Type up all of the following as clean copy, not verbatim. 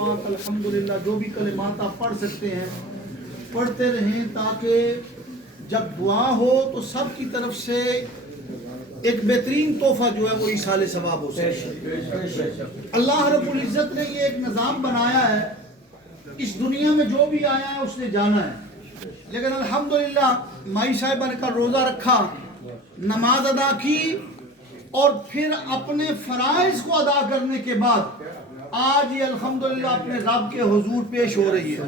پاک الحمدللہ جو بھی کلمات آپ پڑھ سکتے ہیں پڑھتے رہیں، تاکہ جب دعا ہو تو سب کی طرف سے ایک بہترین تحفہ جو ہے وہ ایصال ثواب ہو سکے۔ اللہ رب العزت نے یہ ایک نظام بنایا ہے، اس دنیا میں جو بھی آیا ہے اس نے جانا ہے، لیکن الحمدللہ مائی صاحبہ نے کل روزہ رکھا، نماز ادا کی، اور پھر اپنے فرائض کو ادا کرنے کے بعد آج یہ الحمدللہ اپنے رب کے حضور پیش ہو رہی ہے۔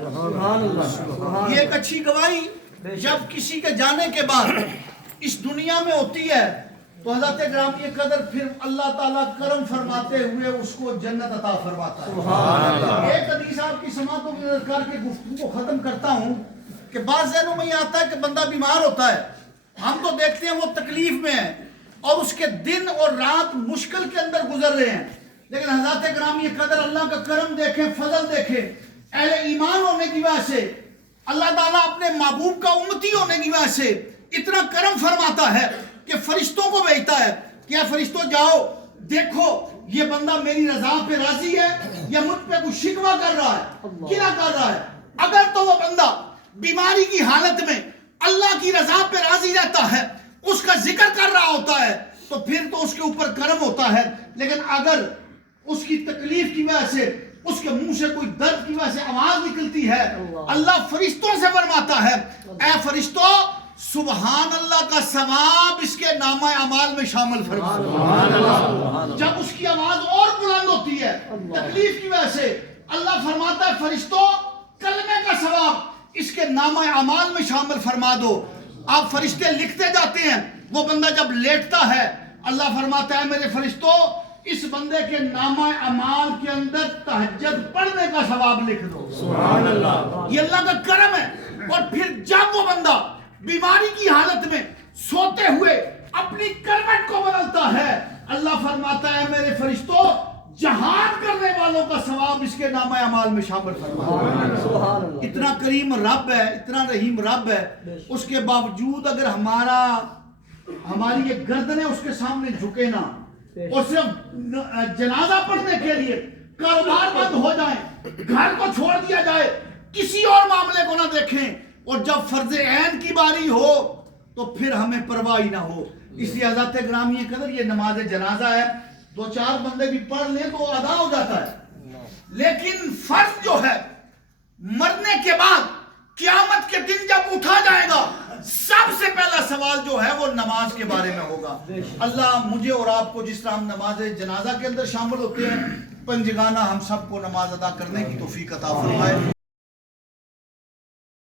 یہ ایک اچھی گواہی جب کسی کے جانے کے بعد اس دنیا میں ہوتی ہے تو حضرت گرامی قدر پھر اللہ تعالیٰ کرم فرماتے ہوئے اس کو جنت عطا فرماتا ہے۔ ایک حدیث آپ کی سماعتوں کی نظر کر کے گفتگو کو ختم کرتا ہوں کہ بعض ذہنوں میں یہ آتا ہے کہ بندہ بیمار ہوتا ہے، ہم تو دیکھتے ہیں وہ تکلیف میں ہے اور اس کے دن اور رات مشکل کے اندر گزر رہے ہیں، لیکن حضرت گرامی قدر اللہ کا کرم دیکھیں، فضل دیکھیں، اہل ایمان ہونے کی وجہ سے اللہ تعالیٰ اپنے محبوب کا امتی ہونے کی وجہ سے اتنا کرم فرماتا ہے کہ فرشتوں کو بھیجتا ہے کہ اے فرشتوں جاؤ دیکھو یہ بندہ میری رضا پہ راضی ہے یا مجھ پہ کوئی شکوہ کر رہا ہے، کیا کر رہا ہے۔ اگر تو وہ بندہ بیماری کی حالت میں اللہ کی رضا پہ راضی رہتا ہے، اس کا ذکر کر رہا ہوتا ہے، تو پھر تو اس کے اوپر کرم ہوتا ہے، لیکن اگر اس کی تکلیف کی وجہ سے اس کے منہ سے کوئی درد کی وجہ سے آواز نکلتی ہے، اللہ فرشتوں سے فرماتا ہے اے فرشتوں سبحان اللہ کا ثواب اس کے نامہ اعمال میں شامل فرما۔ جب اس کی آواز اور بلند ہوتی ہے تکلیف کی وجہ سے، اللہ فرماتا ہے فرشتوں کلمے کا ثواب اس کے نامہ اعمال میں شامل فرما دو۔ آپ فرشتے لکھتے جاتے ہیں، وہ بندہ جب لیٹتا ہے اللہ فرماتا ہے میرے فرشتوں اس بندے کے نامہ اعمال کے اندر تہجد پڑھنے کا ثواب لکھ دو۔ سبحان اللہ، یہ اللہ کا کرم ہے۔ اور پھر جب وہ بندہ بیماری کی حالت میں سوتے ہوئے اپنی کروٹ کو بدلتا ہے، اللہ فرماتا ہے میرے فرشتوں جہاد کرنے والوں کا ثواب اس کے نامہ اعمال میں شامل فرما۔ اتنا کریم رب ہے، اتنا رحیم رب ہے، اس کے باوجود اگر ہماری یہ گردنیں اس کے سامنے جھکے نا اور صرف جنازہ پڑھنے کے لیے کاروبار بند ہو جائیں، گھر کو چھوڑ دیا جائے، کسی اور معاملے کو نہ دیکھیں، اور جب فرض عین کی باری ہو تو پھر ہمیں پرواہ نہ ہو۔ اس لیے حضرت گرامی قدر یہ نماز جنازہ ہے، دو چار بندے بھی پڑھ لیں تو ادا ہو جاتا ہے، لیکن فرض جو ہے مرنے کے بعد قیامت کے دن جب اٹھا جائے گا سب سے پہلا سوال جو ہے وہ نماز کے بارے میں ہوگا۔ اللہ مجھے اور آپ کو جس طرح ہم نماز جنازہ کے اندر شامل ہوتے ہیں، پنجگانہ ہم سب کو نماز ادا کرنے کی توفیق عطا فرمائے۔